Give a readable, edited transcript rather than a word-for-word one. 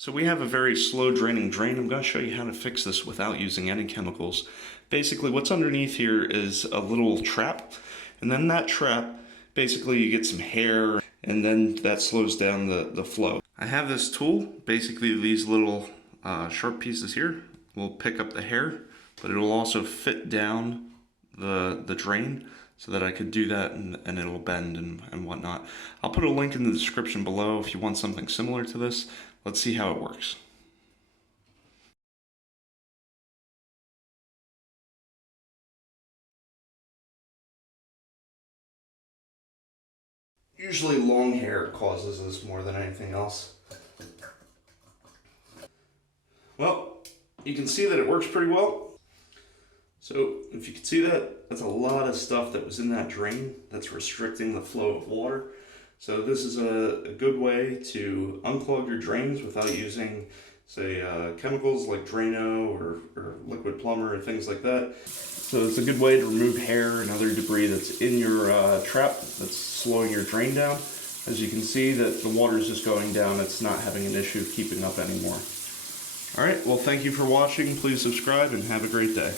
So we have a very slow draining drain. I'm going to show you how to fix this without using any chemicals. Basically what's underneath here is a little trap, and then that trap, basically you get some hair, and then that slows down the flow. I have this tool, basically these little sharp pieces here will pick up the hair, but it'll also fit down the drain so that I could do that and it'll bend and whatnot. I'll put a link in the description below if you want something similar to this. Let's see how it works. Usually long hair causes this more than anything else. Well, you can see that it works pretty well. So if you can see that, that's a lot of stuff that was in that drain that's restricting the flow of water. So this is a good way to unclog your drains without using, say, chemicals like Drano or liquid plumber or things like that. So it's a good way to remove hair and other debris that's in your trap that's slowing your drain down. As you can see that the water is just going down, it's not having an issue keeping up anymore. Alright, well thank you for watching, please subscribe and have a great day.